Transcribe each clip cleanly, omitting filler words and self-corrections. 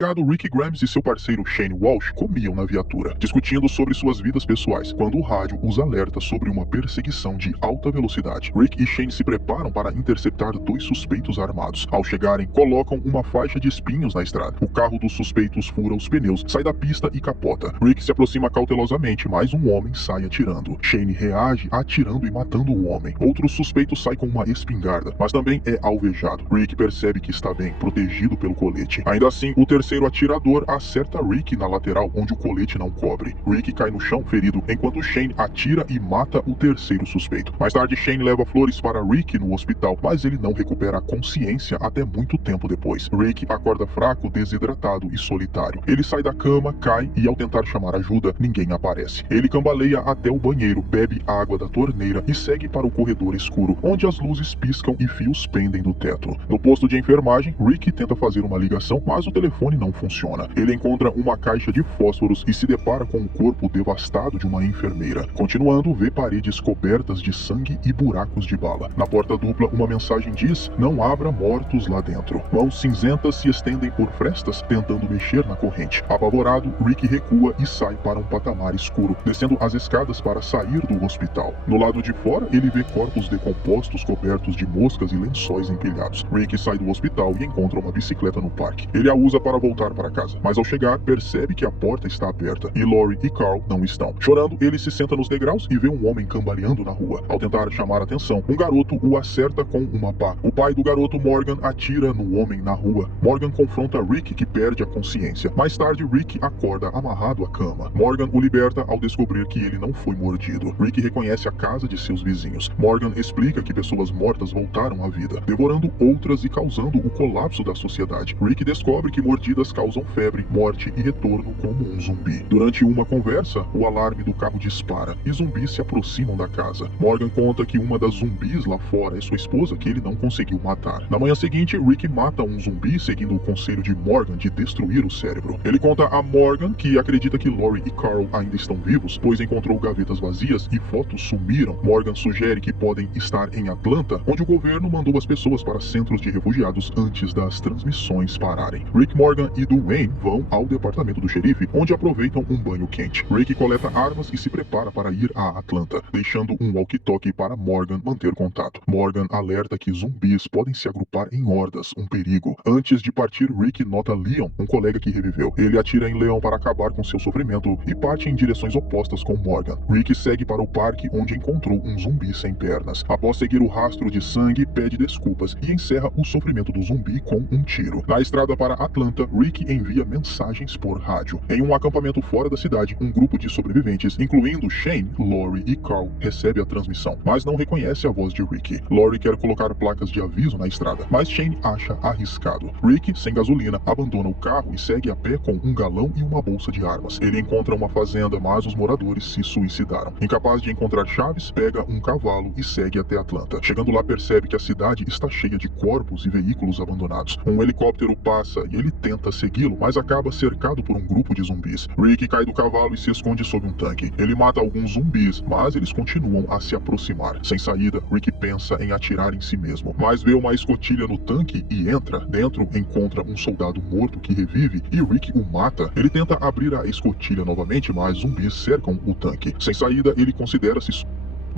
Rick Grimes e seu parceiro Shane Walsh comiam na viatura, discutindo sobre suas vidas pessoais, quando o rádio os alerta sobre uma perseguição de alta velocidade. Rick e Shane se preparam para interceptar dois suspeitos armados. Ao chegarem, colocam uma faixa de espinhos na estrada. O carro dos suspeitos fura os pneus, sai da pista e capota. Rick se aproxima cautelosamente, mas um homem sai atirando. Shane reage atirando e matando o homem. Outro suspeito sai com uma espingarda, mas também é alvejado. Rick percebe que está bem, protegido pelo colete. Ainda assim, o terceiro atirador acerta Rick na lateral, onde o colete não cobre. Rick cai no chão, ferido, enquanto Shane atira e mata o terceiro suspeito. Mais tarde, Shane leva flores para Rick no hospital, mas ele não recupera a consciência até muito tempo depois. Rick acorda fraco, desidratado e solitário. Ele sai da cama, cai e, ao tentar chamar ajuda, ninguém aparece. Ele cambaleia até o banheiro, bebe água da torneira e segue para o corredor escuro, onde as luzes piscam e fios pendem do teto. No posto de enfermagem, Rick tenta fazer uma ligação, mas o telefone não funciona. Ele encontra uma caixa de fósforos e se depara com o corpo devastado de uma enfermeira. Continuando, vê paredes cobertas de sangue e buracos de bala. Na porta dupla, uma mensagem diz: "Não abra mortos lá dentro." Mãos cinzentas se estendem por frestas, tentando mexer na corrente. Apavorado, Rick recua e sai para um patamar escuro, descendo as escadas para sair do hospital. No lado de fora, ele vê corpos decompostos cobertos de moscas e lençóis empilhados. Rick sai do hospital e encontra uma bicicleta no parque. Ele a usa para voltar para casa, mas ao chegar percebe que a porta está aberta e Lori e Carl não estão. Chorando, ele se senta nos degraus e vê um homem cambaleando na rua. Ao tentar chamar a atenção, um garoto o acerta com uma pá. O pai do garoto, Morgan, atira no homem na rua. Morgan confronta Rick, que perde a consciência. Mais tarde, Rick acorda amarrado à cama. Morgan o liberta ao descobrir que ele não foi mordido. Rick reconhece a casa de seus vizinhos. Morgan explica que pessoas mortas voltaram à vida, devorando outras e causando o colapso da sociedade. Rick descobre que mordidas causam febre, morte e retorno como um zumbi. Durante uma conversa, o alarme do carro dispara e zumbis se aproximam da casa. Morgan conta que uma das zumbis lá fora é sua esposa, que ele não conseguiu matar. Na manhã seguinte, Rick mata um zumbi seguindo o conselho de Morgan de destruir o cérebro. Ele conta a Morgan que acredita que Lori e Carl ainda estão vivos, pois encontrou gavetas vazias e fotos sumiram. Morgan sugere que podem estar em Atlanta, onde o governo mandou as pessoas para centros de refugiados antes das transmissões pararem. Rick, Morgan e Duane vão ao departamento do xerife, onde aproveitam um banho quente. Rick coleta armas e se prepara para ir a Atlanta, deixando um walkie-talkie para Morgan manter contato. Morgan alerta que zumbis podem se agrupar em hordas, um perigo. Antes de partir, Rick nota Leon, um colega que reviveu. Ele atira em Leon para acabar com seu sofrimento e parte em direções opostas com Morgan. Rick segue para o parque, onde encontrou um zumbi sem pernas. Após seguir o rastro de sangue, pede desculpas e encerra o sofrimento do zumbi com um tiro. Na estrada para Atlanta, Rick envia mensagens por rádio. Em um acampamento fora da cidade, um grupo de sobreviventes, incluindo Shane, Lori e Carl, recebe a transmissão, mas não reconhece a voz de Rick. Lori quer colocar placas de aviso na estrada, mas Shane acha arriscado. Rick, sem gasolina, abandona o carro e segue a pé com um galão e uma bolsa de armas. Ele encontra uma fazenda, mas os moradores se suicidaram. Incapaz de encontrar chaves, pega um cavalo e segue até Atlanta. Chegando lá, percebe que a cidade está cheia de corpos e veículos abandonados. Um helicóptero passa e ele tenta segui-lo, mas acaba cercado por um grupo de zumbis. Rick cai do cavalo e se esconde sob um tanque. Ele mata alguns zumbis, mas eles continuam a se aproximar. Sem saída, Rick pensa em atirar em si mesmo, mas vê uma escotilha no tanque e entra. Dentro, encontra um soldado morto que revive e Rick o mata. Ele tenta abrir a escotilha novamente, mas zumbis cercam o tanque. Sem saída, ele considera-se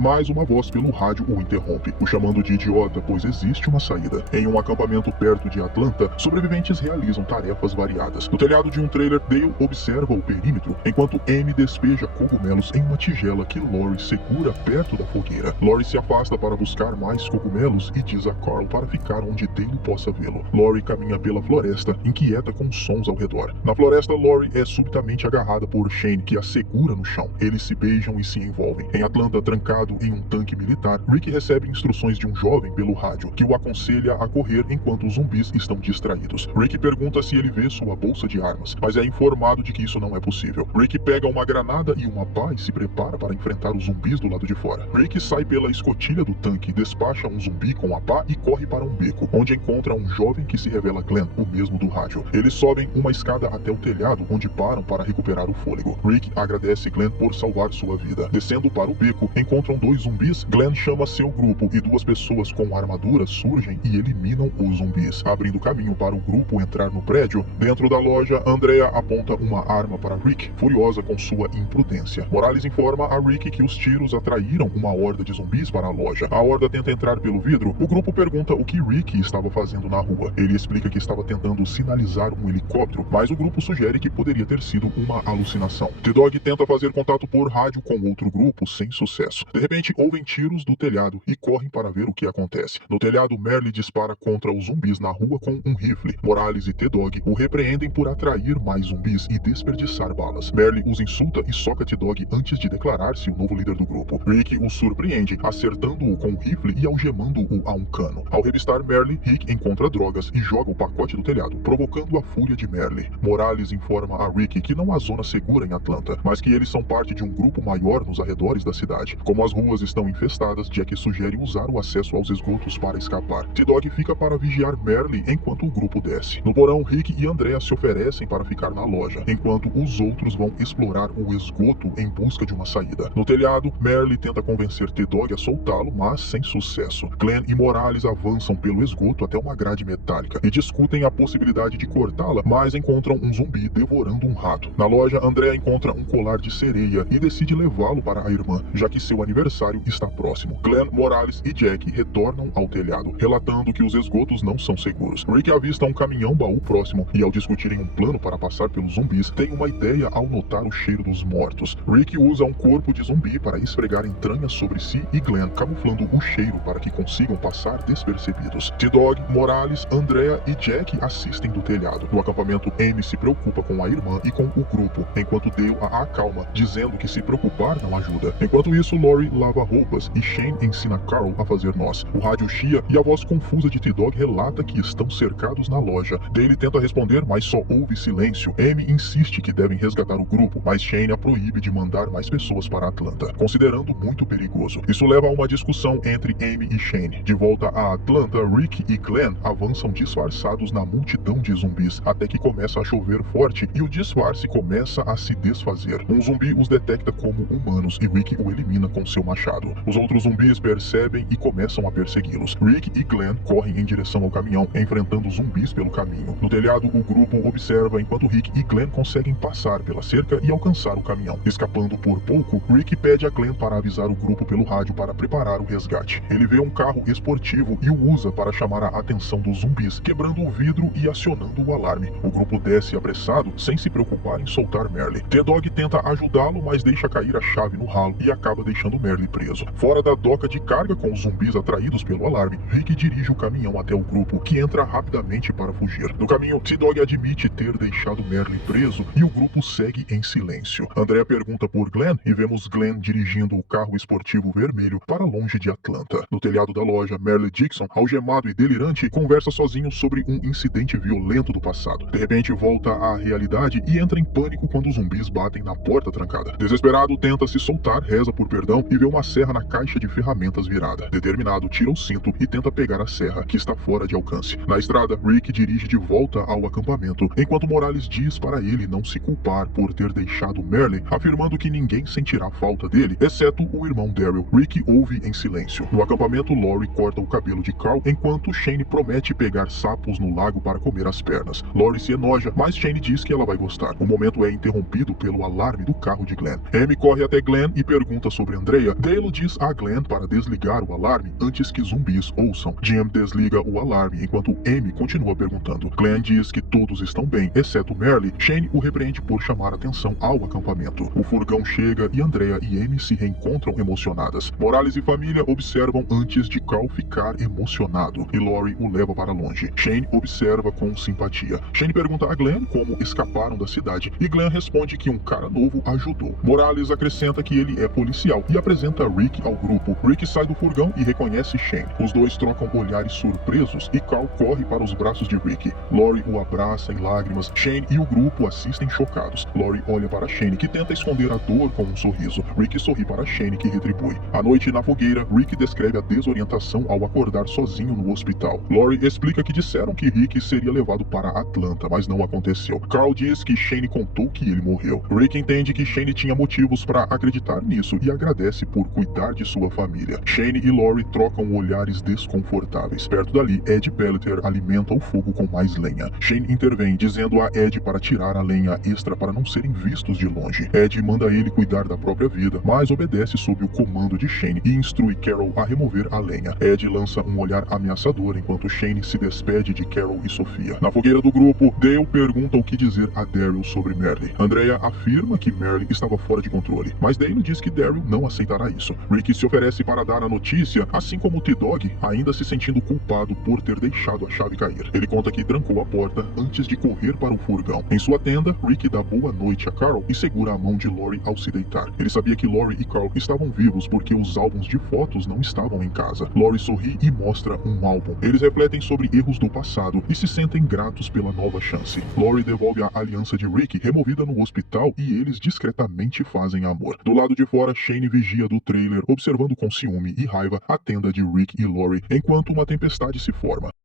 mas uma voz pelo rádio o interrompe, o chamando de idiota, pois existe uma saída. Em um acampamento perto de Atlanta, sobreviventes realizam tarefas variadas. No telhado de um trailer, Dale observa o perímetro, enquanto Amy despeja cogumelos em uma tigela que Lori segura perto da fogueira. Lori se afasta para buscar mais cogumelos e diz a Carl para ficar onde Dale possa vê-lo. Lori caminha pela floresta, inquieta com sons ao redor. Na floresta, Lori é subitamente agarrada por Shane, que a segura no chão. Eles se beijam e se envolvem. Em Atlanta, trancado em um tanque militar, Rick recebe instruções de um jovem pelo rádio, que o aconselha a correr enquanto os zumbis estão distraídos. Rick pergunta se ele vê sua bolsa de armas, mas é informado de que isso não é possível. Rick pega uma granada e uma pá e se prepara para enfrentar os zumbis do lado de fora. Rick sai pela escotilha do tanque, despacha um zumbi com a pá e corre para um beco, onde encontra um jovem que se revela Glenn, o mesmo do rádio. Eles sobem uma escada até o telhado, onde param para recuperar o fôlego. Rick agradece Glenn por salvar sua vida. Descendo para o beco, encontra encontram 2 zumbis, Glenn chama seu grupo e 2 pessoas com armadura surgem e eliminam os zumbis, abrindo caminho para o grupo entrar no prédio. Dentro da loja, Andrea aponta uma arma para Rick, furiosa com sua imprudência. Morales informa a Rick que os tiros atraíram uma horda de zumbis para a loja. A horda tenta entrar pelo vidro. O grupo pergunta o que Rick estava fazendo na rua. Ele explica que estava tentando sinalizar um helicóptero, mas o grupo sugere que poderia ter sido uma alucinação. T-Dog tenta fazer contato por rádio com outro grupo sem sucesso. De repente, ouvem tiros do telhado e correm para ver o que acontece. No telhado, Merle dispara contra os zumbis na rua com um rifle. Morales e T-Dog o repreendem por atrair mais zumbis e desperdiçar balas. Merle os insulta e soca T-Dog antes de declarar-se o novo líder do grupo. Rick o surpreende, acertando-o com o rifle e algemando-o a um cano. Ao revistar Merle, Rick encontra drogas e joga o pacote do telhado, provocando a fúria de Merle. Morales informa a Rick que não há zona segura em Atlanta, mas que eles são parte de um grupo maior nos arredores da cidade. Como as ruas estão infestadas, Jack sugere usar o acesso aos esgotos para escapar. T-Dog fica para vigiar Merle enquanto o grupo desce. No porão, Rick e Andrea se oferecem para ficar na loja, enquanto os outros vão explorar o esgoto em busca de uma saída. No telhado, Merle tenta convencer T-Dog a soltá-lo, mas sem sucesso. Glenn e Morales avançam pelo esgoto até uma grade metálica e discutem a possibilidade de cortá-la, mas encontram um zumbi devorando um rato. Na loja, Andrea encontra um colar de sereia e decide levá-lo para a irmã, já que seu aniversário está próximo. Glenn, Morales e Jack retornam ao telhado, relatando que os esgotos não são seguros. Rick avista um caminhão-baú próximo e, ao discutirem um plano para passar pelos zumbis, tem uma ideia ao notar o cheiro dos mortos. Rick usa um corpo de zumbi para esfregar entranhas sobre si e Glenn, camuflando o cheiro para que consigam passar despercebidos. T-Dog, Morales, Andrea e Jack assistem do telhado. No acampamento, Amy se preocupa com a irmã e com o grupo, enquanto Dale a acalma, dizendo que se preocupar não ajuda. Enquanto isso, Lori lava roupas e Shane ensina Carl a fazer nós. O rádio chia e a voz confusa de T-Dog relata que estão cercados na loja. Dale tenta responder, mas só ouve silêncio. Amy insiste que devem resgatar o grupo, mas Shane a proíbe de mandar mais pessoas para Atlanta, considerando muito perigoso. Isso leva a uma discussão entre Amy e Shane. De volta a Atlanta, Rick e Glenn avançam disfarçados na multidão de zumbis, até que começa a chover forte e o disfarce começa a se desfazer. Um zumbi os detecta como humanos e Rick o elimina com seu machado. Os outros zumbis percebem e começam a persegui-los. Rick e Glenn correm em direção ao caminhão, enfrentando zumbis pelo caminho. No telhado, o grupo observa enquanto Rick e Glenn conseguem passar pela cerca e alcançar o caminhão. Escapando por pouco, Rick pede a Glenn para avisar o grupo pelo rádio para preparar o resgate. Ele vê um carro esportivo e o usa para chamar a atenção dos zumbis, quebrando o vidro e acionando o alarme. O grupo desce apressado, sem se preocupar em soltar Merle. T-Dog tenta ajudá-lo, mas deixa cair a chave no ralo e acaba deixando Merle preso. Fora da doca de carga com os zumbis atraídos pelo alarme, Rick dirige o caminhão até o grupo, que entra rapidamente para fugir. No caminho, T-Dog admite ter deixado Merle preso e o grupo segue em silêncio. Andrea pergunta por Glenn e vemos Glenn dirigindo o carro esportivo vermelho para longe de Atlanta. No telhado da loja, Merle Dixon, algemado e delirante, conversa sozinho sobre um incidente violento do passado. De repente, volta à realidade e entra em pânico quando os zumbis batem na porta trancada. Desesperado, tenta se soltar, reza por perdão e vê uma serra na caixa de ferramentas virada. Determinado, tira o cinto e tenta pegar a serra, que está fora de alcance. Na estrada, Rick dirige de volta ao acampamento, enquanto Morales diz para ele não se culpar por ter deixado Merle, afirmando que ninguém sentirá falta dele, exceto o irmão Daryl. Rick ouve em silêncio. No acampamento, Lori corta o cabelo de Carl, enquanto Shane promete pegar sapos no lago para comer as pernas. Lori se enoja, mas Shane diz que ela vai gostar. O momento é interrompido pelo alarme do carro de Glenn. Amy corre até Glenn e pergunta sobre Andrea. Dale diz a Glenn para desligar o alarme antes que zumbis ouçam. Jim desliga o alarme enquanto Amy continua perguntando. Glenn diz que todos estão bem, exceto Merle. Shane o repreende por chamar atenção ao acampamento. O furgão chega e Andrea e Amy se reencontram emocionadas. Morales e família observam antes de Carl ficar emocionado e Lori o leva para longe. Shane observa com simpatia. Shane pergunta a Glenn como escaparam da cidade e Glenn responde que um cara novo ajudou. Morales acrescenta que ele é policial e apresenta Rick ao grupo. Rick sai do furgão e reconhece Shane. Os dois trocam olhares surpresos e Carl corre para os braços de Rick. Lori o abraça em lágrimas. Shane e o grupo assistem chocados. Lori olha para Shane, que tenta esconder a dor com um sorriso. Rick sorri para Shane, que retribui. À noite, na fogueira, Rick descreve a desorientação ao acordar sozinho no hospital. Lori explica que disseram que Rick seria levado para Atlanta, mas não aconteceu. Carl diz que Shane contou que ele morreu. Rick entende que Shane tinha motivos para acreditar nisso e agradece agradece por cuidar de sua família. Shane e Lori trocam olhares desconfortáveis. Perto dali, Ed Pelleter alimenta o fogo com mais lenha. Shane intervém, dizendo a Ed para tirar a lenha extra para não serem vistos de longe. Ed manda ele cuidar da própria vida, mas obedece sob o comando de Shane e instrui Carol a remover a lenha. Ed lança um olhar ameaçador enquanto Shane se despede de Carol e Sofia. Na fogueira do grupo, Dale pergunta o que dizer a Daryl sobre Merle. Andrea afirma que Merle estava fora de controle, mas Dale diz que Daryl não aceitará isso. Rick se oferece para dar a notícia, assim como T-Dog, ainda se sentindo culpado por ter deixado a chave cair. Ele conta que trancou a porta antes de correr para um furgão. Em sua tenda, Rick dá boa noite a Carl e segura a mão de Lori ao se deitar. Ele sabia que Lori e Carl estavam vivos porque os álbuns de fotos não estavam em casa. Lori sorri e mostra um álbum. Eles refletem sobre erros do passado e se sentem gratos pela nova chance. Lori devolve a aliança de Rick, removida no hospital, e eles discretamente fazem amor. Do lado de fora, Shane vigia do trailer, observando com ciúme e raiva a tenda de Rick e Lori, enquanto uma tempestade se forma.